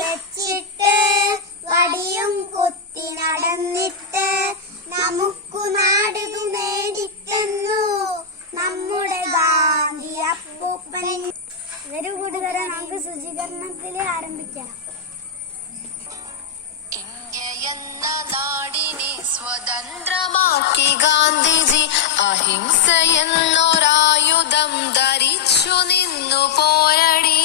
വെച്ചിട്ട് വടിയും കുത്തി നടന്നിട്ട് നമുക്കു നാട് നേടിത്തന്നു നമ്മുടെ ഗാന്ധി അപ്പൂപ്പൻ. ഒരു കൂട്ടുകാരെ നമുക്ക് ശുചീകരണത്തിൽ ആരംഭിക്കാം. എന്ന നാടിനെ സ്വതന്ത്രമാക്കി ഗാന്ധിജി അഹിംസ എന്നൊരായുധം ധരിച്ചു നിന്നു പോരടി.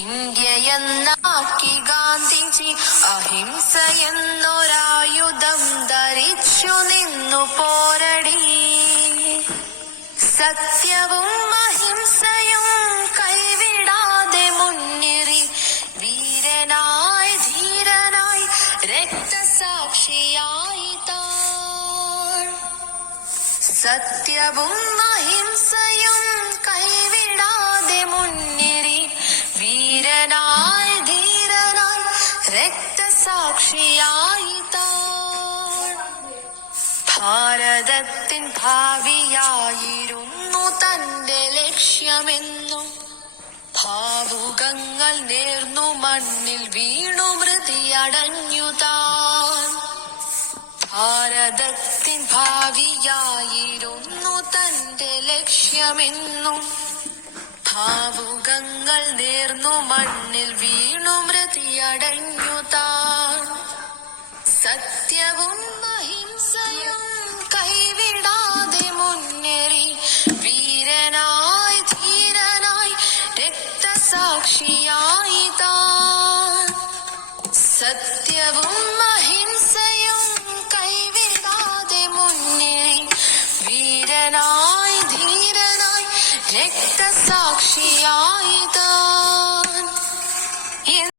ഇന്ത്യ എന്നാക്കി ഗാന്ധിജി അഹിംസ എന്നൊരായുധം ധരിച്ചു നിന്നു പോരടി. സത്യവും അഹിംസയും കൈവിടാതെ മുന്നേറി വീരനായി ധീരനായി രക്തസാക്ഷിയായി താൻ. സത്യവും അഹിംസയും കൈവിടാതെ മുന്നേറി വീരനായി ധീരനായി രക്തസാക്ഷിയായി താൻ. ഭാരതത്തിൻ ഭാവിയായിരുന്നു തന്റെ ലക്ഷ്യമെന്നും ഭാവുകങ്ങൾ നേർന്നു മണ്ണിൽ വീണു മൃതിയടഞ്ഞു താൻ. ഭാരതത്തിൻ ഭാവിയായിരുന്നു തന്റെ ലക്ഷ്യമെന്നും ഭാവുകങ്ങൾ നേർന്നു മണ്ണിൽ വീണു മൃതിയടഞ്ഞു താൻ. സത്യവും അഹിംസയും കൈവിടാതെ മുന്നേറി വീരനായി ധീരനായി രക്തസാക്ഷിയായി താൻ. സത്യവും